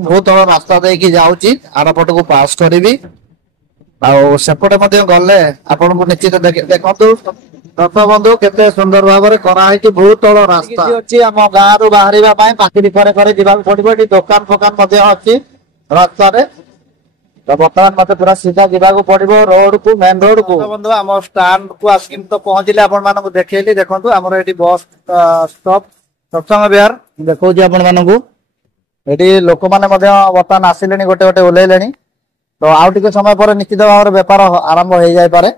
बहुत थोड़ा रास्ता देकी जाऊँगी आरपट को पास करी सेपटे गले आपण को निश्चित देखु दर्शक बंधु केते सुंदर भाव में कराई बहुत तल रास्ता अच्छी आम गाँव रु बाहर पाखी पर जावाक पड़ो ये दुकान फोकान अच्छी रास्ता तो बर्तमान मत पूरा सीधा जावाक पड़ो रोड को मेन रोड को बंधु आम स्टाण्ड को आसिक तो पहुंचले आपण देखली देखो आम ये बस स्टॉप सत्संग विहार देखा आपण मानू ये लोक मैंने बर्तमान आसिले गोटे गोटे ओह्लैले तो आउ टे समय पर निश्चित भाव में बेपार आरंभ हो जाए पारे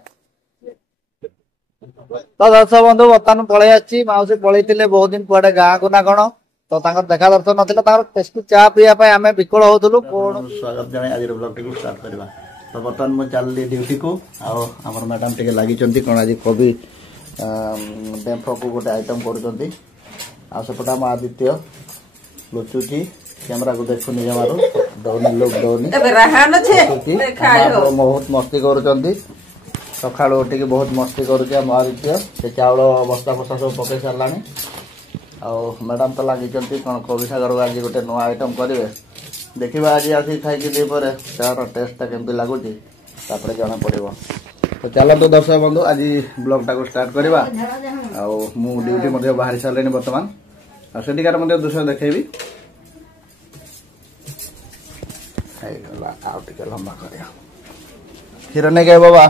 तो दर्शक बंधु बर्तमान पलि आसी मौसी पलैते बहुत दिन कुआडे गाँ को ना कौन तो देखा दर्शन ना टेस्टी चा पीवा आम विकल होलु स्वागत जाए आज ब्लॉग टी स्टार्ट करवा तो बर्तमान मुझे चलि ड्यूटी को आम मैडम टे लगी कौन आज कोबी डेम्फ को गोटे आइटम करपटे आम आदित्य लुचुची कैमरा को देखुनी जमारू दौनी लोग दौनी बहुत मस्ती कर सका उठिक बहुत मस्ती कर आदित्य से चाउल बस्ता फस्ता सब पकई सारा मैडम तो लगी कौन कोबी सागर आज गोटे नुआ आइटम करेंगे देखा आज आस खाई तार टेस्ट केमती लगुच जना पड़ो तो चलते दर्शक बंधु आज ब्लॉग टाक स्टार्ट करवा ड्यूटी बाहरी सारे बर्तमान आठिकार दृश्य देखेबी लंबा कर क्षीर नहीं गए बाबा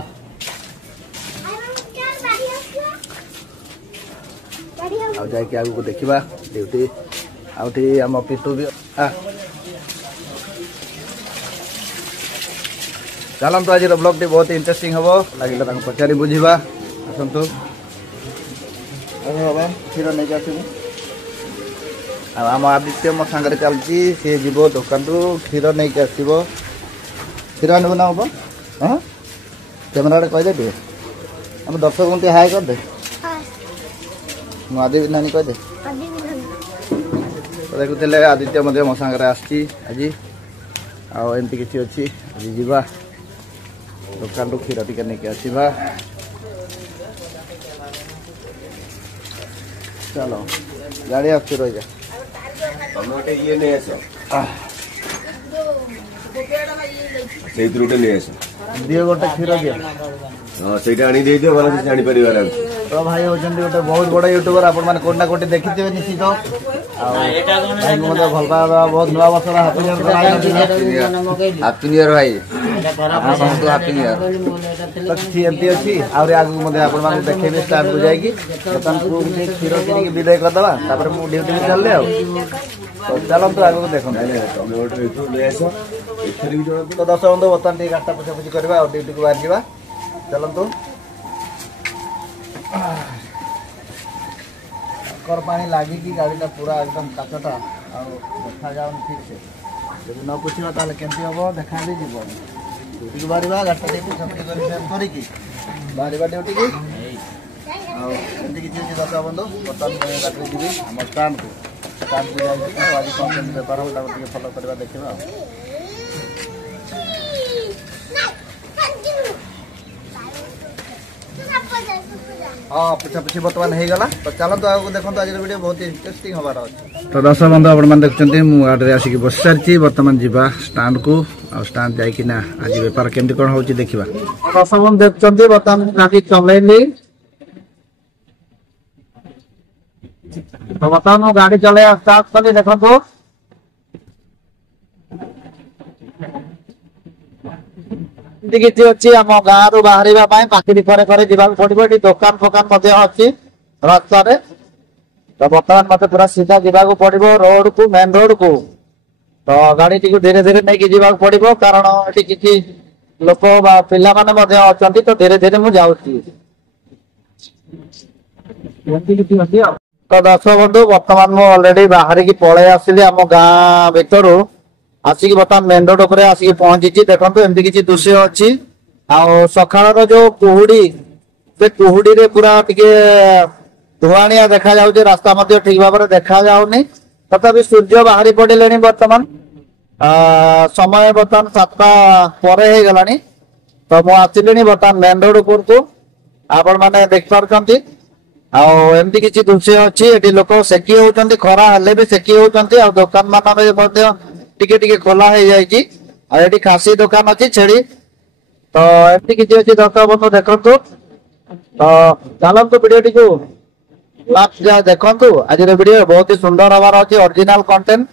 जाके आगू देखा ड्यूटी आउटी आम पिटू भी चलतु आज ब्लॉग टी बहुत इंटरेस्टिंग हम लगे पचारि बुझा आसतु बाबा क्षीर नहीं आसबू आम आदित्य मो सांगे चलती सी जीव दुकान रु क्षीर नहीं आसो क्षीर आनबू ना हम हाँ कैमेरा कहीदे टे आम दर्शक को हाय करदे आदि नानी कहीदे देखुले आदित्य मो सांगे आसची आज आमती किसी अच्छी आज जीवा दुकान रु क्षीर टिके नहीं आसवा चलो गाड़ी आस रही जा ये नहीं आस दिए गोटे क्षीर दिए हाँ से आनी दे दियो भले जानी परिवार तो भाई होचंदी गोटे बहुत बड़ा यूट्यूबर आपण माने कोना कोटी देखिथिबे निश्चित भाई मते भल पाबा बहुत नुवा वर्षर हैप्पी न्यू ईयर भाई हैप्पी न्यू ईयर तो किसी एमती अच्छी आउरी आगु मते आपण माने देखेबे स्टार्ट हो जाएगी तन को क्षीर किनी के विदाय कर दबा तापर मु ड्यूटी में चलले तो चलंतु आगु देखो तो दस बंधु बर्तमान टे गाटा पुछापुछी करवा और ड्यूटी को बाहर जावा चलतु कर पानी लगिकी गाड़ीटा पूरा एकदम काचटा देखा जाऊन ठीक से जब न पुछा ताले केमती हम देखा भी जीव ड्यूटी को बाहर गाटा टे पुछापुछी करके बाहर ड्यूटी की किसी दस बंधु बर्तमान गाड़ी जी आम स्टाण्ड को आज कौन बेपार हम फलो करवा देखा हाँ पिछा पिछी बर्तमान हो गला तो चलते आगे देखो आज वीडियो बहुत इंटरेस्टिंग हबार अच्छे तो दर्शक बंधु आप देखते मुझे आसिक बस सारी बर्तमान जावा स्टाण्ड को स्टाण्ड जाइना आज बेपार केमती कौन हो देखा दर्शक बंधु देखते बर्तमान गाड़ी चलैली तो बर्तमान गाड़ी चल स्टार्ट कली देखो किसी अच्छी आम गाँव रु बाहर पाखी पर जावाक पड़ो ये दुकान फोकान अच्छी रास्ता तो बर्तमान मत पूरा सीधा जावाक पड़ो रोड को मेन रोड को तो गाड़ी टी धीरे धीरे नहीं जावाक पड़ो कारण ये किसी लोक पिला माने अच्छा तो धीरे धीरे मुझे जाऊँगी तो दर्शक बंधु बर्तमान मुझे अलरेडी बाहर की पलि आसली आम गाँ भितर आसिक बर्तमान मेन रोड पर आसिक पहुंची देखो एमती किसी दृश्य अच्छी सकाल जो कुहुड़ी से कुहुड़ी रे पूरा टिके धुआनिया देखा जाउछे रास्ता मध्य ठीक भाव में देखा जाउनी तथापि सूर्य बाहरी पड़े बर्तमान समय बर्तमान 7टा पर हो गलानी तो मु आसिली बर्तमान मेन रोड को आपण मैंने देख पार्टी आमती किसी दृश्य अच्छी ये लोक सेकी होती खरा हेले भी सेकी होती दुकान मान टिके टिके खोला हो जाइए और ये खासी दुकान अच्छी छेड़ी तो एमती किसी अच्छी दर्शक बंधु देखु तो चलतु वीडियो टी लास्ट जा देखु आज वीडियो बहुत ही सुंदर हमार अच्छी ओरिजिनल कंटेंट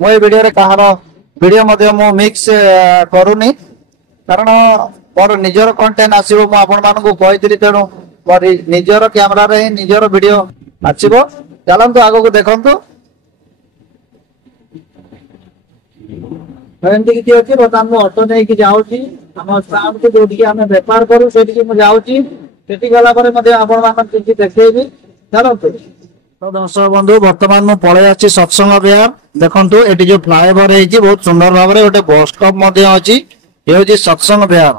मुझे वीडियो कहार वीडियो मु मिक्स करूनी कारण मोर निजर कंटेंट आसो मुझे तेणु मोर निजर कैमरा रे निजर वीडियो आसो चलतु आगक देखु एमती किसी अच्छी बर्तमान मुझे अटो नहीं जाऊँगी आम स्टाफ को जो बेपार करूँ से जाऊँगी गला देखेबी चलते तो दर्शक बंधु बर्तमान मुझे पलि आसी सत्संग विहार देखु ये जो फ्लाईओवर है बहुत सुंदर भाव में गोटे बस स्टॉप अच्छी ये हूँ सत्संग विहार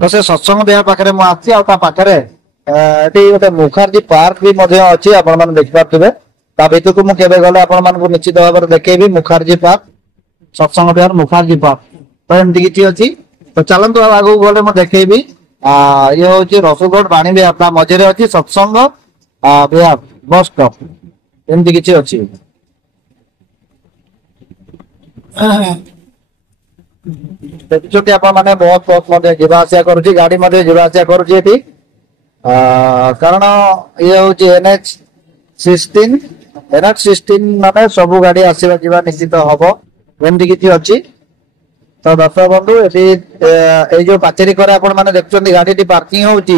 तो से सत्संग विहार पाखे मुझे आखिरे ये गोटे मुखर्जी पार्क भी अच्छी आपण देखिपे भितर को मुझे गले आपको निश्चित भाव में देखेबी मुखर्जी पार्क सत्संग विहार मुखर्जी पार्क तो एमती किसी अच्छी तो चलतु आगे गले मुझे देखेबी ये हूँ रसुलगढ़ बाणी विहार मझे अच्छी सत्संग विहार बस स्टॉप एमती किसी अच्छी देखुंत आप बहुत बस जावासिया कर गाड़ी जावासिया कर कारण ये हूँ NH16 माने सब गाड़ी आसवा जा निश्चित हम एमती किसी अच्छी तो दर्शक बंधु ये जो पाचेरी करे देखुं गाड़ी पार्किंग होती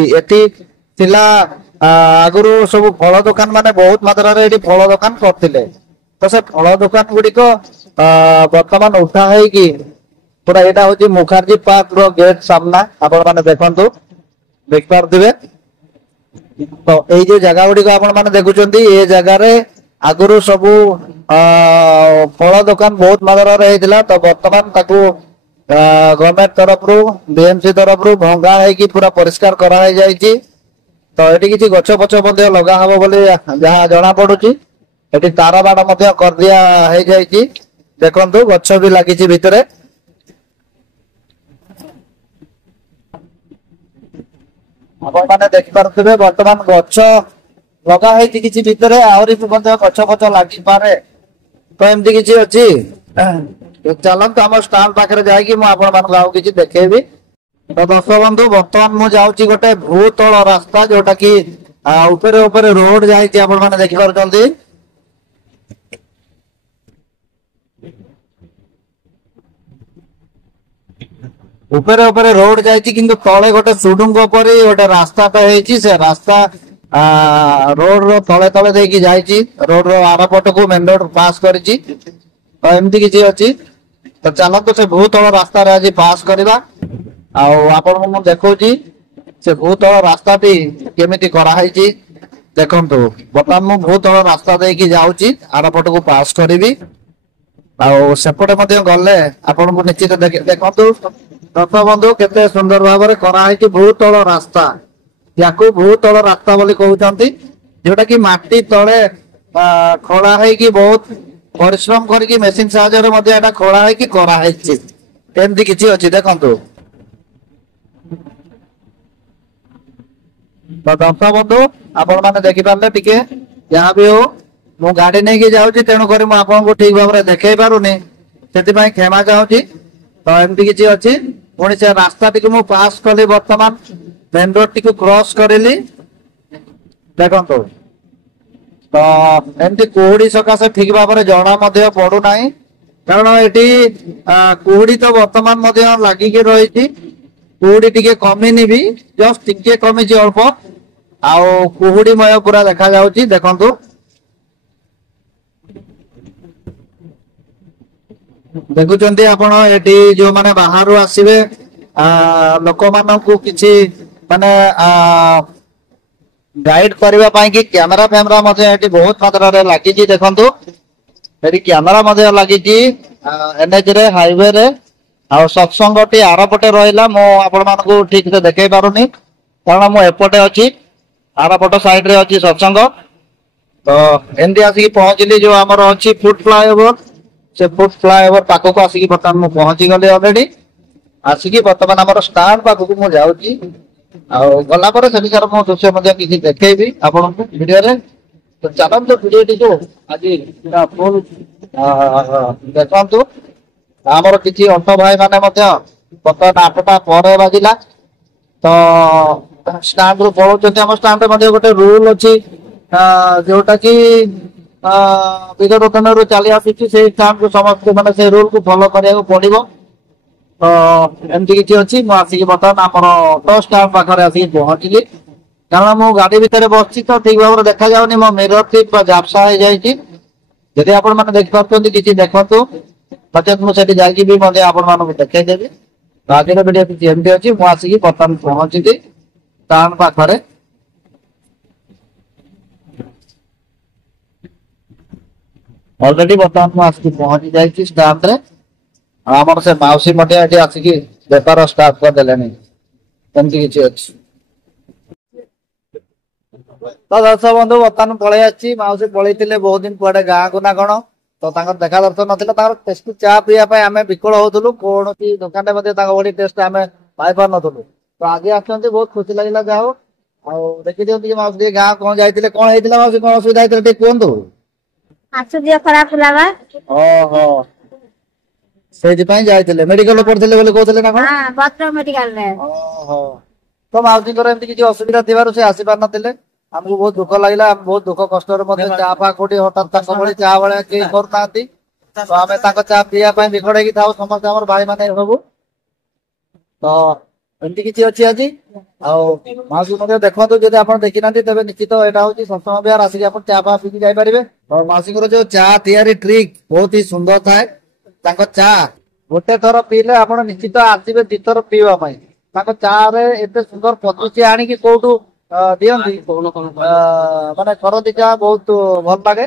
आगुरी सब फल दुकान माने बहुत मात्रा रे फल दुकान करते तो से फल दुकान गुड़िक बर्तमान उठा है कि पूरा यहाँ हूँ मुखर्जी पार्क रो गेट सामना आपण देखु देखिपे तो ये जो जगह गुड़िक आप देखुं ये जगार आगुरी सब फल दुकान बहुत मात्रा रे तो बर्तमान गवर्नमेंट तरफ रू बीएमसी तरफ रू भंगा है पूरा परिष्कार कराई जाइए तो ये किसी गछ पछ लगा हम बोली जहाँ जना पड़ुची ये तार बाड़ कर दिया देखु गछ भी लगी भितर आपने देखिपे बर्तमान गछ लगा किसी भितर आहरी गछ पछ लगी पारे तो एमती किसी अच्छी चलते आम स्टाल पाखे जाकि किसी देखेबी तो दर्शक बंधु बर्तमान मुझे जाऊँगी गोटे भूतल रास्ता जोटा कि ऊपर रोड जाने देखिपुं ऊपर रोड जाती तले गोटे सुडुंग गोटे रास्ता से रास्ता रोड रो तले तले देखी जाइए रोड रो आर पट को मेन रोड पास कर तो एमती किसी अच्छी तो चलते से भूतल रास्ता आज पास करवा आपको देखी से भूतल रास्ता केमी कराई देखु बर्तमान मुझे भूतल रास्ता देखी जाऊँगी आर पट को पास करी सेपटे गले आपको निश्चित देखु दर्शक बंधु केते सुंदर भाव में कराई भूतल रास्ता या भूतल रास्ता बोली कहते जोटा कि माटी तले खोला है बहुत परिश्रम करके मेसीन साहाय्य खोला है एमती किसी अच्छी देखु तो दर्शक बंधु आपण देखिपारे टी जहाँ भी हो मु गाड़ी नहीं जाऊँगी तेणुक आपको ठीक भाव में देखे पारूनी से क्षमा चाहूँगी तो एमती किसी अच्छी पुणी से रास्ता टी मु पास कली बर्तमान मेन रोड टी क्रॉस करी देखु तो एमती कुहुड़ी सकाशे ठीक भाव में जना पड़ूना कारण ये कुहुड़ी तो बर्तमान लगिकी रही कुहुड़ी टी कमिनी भी जस्ट टी कमी अल्प आउ कुहुड़ीमय पूरा देखा जाऊँगी देखु देखुंत आपण ये जो मैंने बाहर आसवे लोक मान किसी माने गाइड करने कि कैमेरा फैमेरा बहुत मात्रा लगी देखु ये कैमेरा लगी एनएच रे हाईवे रे आ सत्संग टी आर पटे रहा मुझे ठीक से देखे पारुनी कारण मुझे एपटे अच्छी आर पट साइड रे अच्छी सत्संग तो एमती आसिक पहुंचली जो आमर अच्छी फुट फ्लाईओवर से फुट फ्लाईओवर पाखक आसिक बर्तमान मुझे पहुंची गली अलरेडी आसिक बर्तमान आम स्टार पाखक मुझे जाऊँगी गलापर से मो दृश्य किसी देखेबी आपन वीडियो रे तो चलते वीडियो टी आज फुल देखु ଆମର କିଛି ଅଟୋ ଭାଇ ମାନେ ମଧ୍ୟ ବର୍ତ୍ତମାନ 8ଟା ପରେ ବାଜିଲା ତ ଷ୍ଟାଣ୍ଡ ରୁ ପଳଉଛନ୍ତି। ଆମ ଷ୍ଟାଣ୍ଡରେ ମଧ୍ୟ ଗୋଟେ ରୁଲ ଅଛି ଯୋଉଟା କି ବିଗତ ଦିନରୁ ଚାଲି ଆସୁଛି। ସେଇ ଷ୍ଟାଣ୍ଡକୁ ସମସ୍ତେ ମାନେ ସେଇ ରୁଲ କୁ ଫଲୋ କରିବାକୁ ପଡିବ। ତ ଏମିତି କିଛି ଅଛି। ମୁଁ ଆସିକି ବର୍ତ୍ତମାନ ଆମର ଅଟୋ ଷ୍ଟାଣ୍ଡ ପାଖରେ ଆସିକି ପହଞ୍ଚିଲି। କାରଣ ମୁଁ ଗାଡି ଭିତରେ ବସିଛି ତ ଠିକ ଭାବରେ ଦେଖାଯାଉନି, ମୋ ମିରର ଟି ପୁରା ଝାପସା ହେଇଯାଇଛି। ଯଦି ଆପଣ ମାନେ ଦେଖିପାରୁଛନ୍ତି କିଛି ଦେଖନ୍ତୁ, ନଚେତ ମୁଁ ସେଠି ଯାଇକି ବି ମଧ୍ୟ ଆପଣ ମାନଙ୍କୁ ଦେଖେଇଦେବି। ତ ଆଜିର ଭିଡିଓ କିଛି ଏମିତି ଅଛି। ମୁଁ ଆସିକି ବର୍ତ୍ତମାନ ପହଞ୍ଚିଲି ଷ୍ଟାଣ୍ଡ ପାଖରେ। ଅଲରେଡି ବର୍ତ୍ତମାନ ମୁଁ ଆସିକି ପହଞ୍ଚି ଯାଇଛି ଷ୍ଟାଣ୍ଡରେ। ଆଉ ଆମର ସେ ମାଉସୀ ମଧ୍ୟ ଏଠି ଆସିକି ବେପାର ଷ୍ଟାର୍ଟ କରିଦେଲେଣି। ଏମିତି କିଛି ଅଛି। ତ ଦର୍ଶକ ବନ୍ଧୁ ବର୍ତ୍ତମାନ ପଳେଇ ଆସିଛି। ମାଉସୀ ପଳେଇଥିଲେ ବହୁତ ଦିନ କୁଆଡେ ଗାଁକୁ ନା କଣ, ତ ତାଙ୍କର ଦେଖା ଦର୍ଶନ ନଥିଲା। ତାଙ୍କର ଟେଷ୍ଟି ଚା ପିଇବା ପାଇଁ ଆମେ ବିକଳ ହଉଥିଲୁ। କୌଣସି ଦୋକାନରେ ମଧ୍ୟ ତାଙ୍କ ଭଳି ଟେଷ୍ଟ ଆମେ ପାଇପାରୁନଥିଲୁ। ତ ଆଜି ଆସୁଛନ୍ତି, ବହୁତ ଖୁସି ଲାଗିଲା। ଯାହା ହଉ, ଆଉ ଦେଖିଦିଅନ୍ତୁ କି ମାଉସୀ ଟିକେ ଗାଁ କଣ ଯାଇଥିଲେ, କଣ ହେଇଥିଲା ମାଉସୀ, କଣ ଅସୁବିଧା ହେଇଥିଲା ଟିକେ କୁହନ୍ତୁ। ଆଖି ଦିହ ଖରାପ ହେଲା ବା। ଓହୋ, ସେଇଥିପାଇଁ ଯାଇଥିଲେ। ମେଡିକାଲ ପଡିଥିଲେ ବୋଲି କହୁଥିଲେ ନା କଣ? ହଁ, ଭଦ୍ରକ ମେଡିକାଲରେ। ଓହୋ, ତ ମାଉସୀଙ୍କର ଏମିତି କିଛି ଅସୁବିଧା ଥିବାରୁ ସେ ଆସି ପାରିନଥିଲେ। ଆମକୁ ବହୁତ ଦୁଃଖ ଲାଗିଲା। ଆମେ ବହୁତ ଦୁଃଖ କଷ୍ଟରେ ମଧ୍ୟ ଚା ଫା କୋଉଠି ହଠାତ୍ ତାଙ୍କ ଭଳି ଚା ଭଳିଆ କେହି କରୁନାହାନ୍ତି। ତ ଆମେ ତାଙ୍କ ଚା ପିଇବା ପାଇଁ ବିଘଡ ହେଇକି ଥାଉ, ସମସ୍ତେ ଆମର ଭାଇ ମାନେ ସବୁ। ତ ଏମିତି କିଛି ଅଛି ଆଜି। ଆଉ ମାଉସୀ ମଧ୍ୟ ଦେଖନ୍ତୁ, ଯଦି ଆପଣ ଦେଖିନାହାନ୍ତି ତେବେ ନିଶ୍ଚିତ ଏଇଟା ହଉଛି ସପ୍ତମ ବିହାର, ଆସିକି ଆପଣ ଚା ଫା ପିଇକି ଯାଇପାରିବେ। ଆଉ ମାଉସୀଙ୍କର ଯୋଉ ଚା ତିଆରି ଟ୍ରିକ୍ ବହୁତ ହି ସୁନ୍ଦର ଥାଏ। ତାଙ୍କ ଚା ଗୋଟେ ଥର ପିଇଲେ ଆପଣ ନିଶ୍ଚିତ ଆସିବେ ଦିଥର ପିଇବା ପାଇଁ। ତାଙ୍କ ଚା ରେ ଏତେ ସୁନ୍ଦର ପଦ୍ଧତି ଆଣିକି କୋଉଠୁ ଦିଅନ୍ତି, ମାନେ କରନ୍ତି ଚା ବହୁତ ଭଲ ଲାଗେ।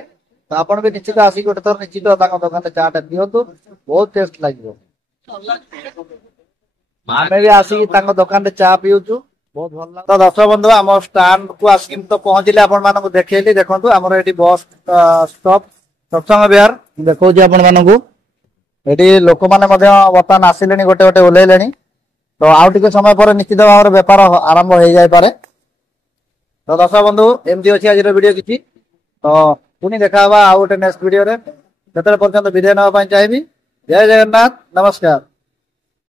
ତ ଆପଣ ବି ନିଶ୍ଚିତ ଆସିକି ଗୋଟେ ଥର ନିଶ୍ଚିତ ତାଙ୍କ ଦୋକାନରେ ଚା ଟା ପିଅନ୍ତୁ, ବହୁତ ଟେଷ୍ଟ ଲାଗିବ। ଆମେ ବି ଆସିକି ତାଙ୍କ ଦୋକାନରେ ଚା ପିଉଛୁ, ବହୁତ ଭଲ ଲାଗେ। ତ ଦର୍ଶକ ବନ୍ଧୁ, ଆମ ଷ୍ଟାଣ୍ଡ କୁ ଆସିକି ତ ପହଞ୍ଚିଲେ, ଆପଣ ମାନଙ୍କୁ ଦେଖେଇଲି। ଦେଖନ୍ତୁ ଆମର ଏଠି ବସ୍ ଷ୍ଟପ ସତ୍ସଙ୍ଗ ବିହାର ଦେଖଉଛି ଆପଣ ମାନଙ୍କୁ। ଏଠି ଲୋକମାନେ ମଧ୍ୟ ବର୍ତ୍ତମାନ ଆସିଲେଣି, ଗୋଟେ ଗୋଟେ ଓହ୍ଲେଇଲେଣି। ତ ଆଉ ଟିକେ ସମୟ ପରେ ନିଶ୍ଚିତ ଭାବରେ ବେପାର ଆରମ୍ଭ ହେଇଯାଇପାରେ। ତ ଦର୍ଶକ ବନ୍ଧୁ, ଏମିତି ଅଛି ଆଜିର ଭିଡିଓ କିଛି। ତ ପୁଣି ଦେଖାହବା ଆଉ ଗୋଟେ ନେକ୍ସଟ ଭିଡିଓରେ। ସେତେବେଳେ ପର୍ଯ୍ୟନ୍ତ ବିଦାୟ ନେବା ପାଇଁ ଚାହିଁବି। ଜୟ ଜଗନ୍ନାଥ, ନମସ୍କାର।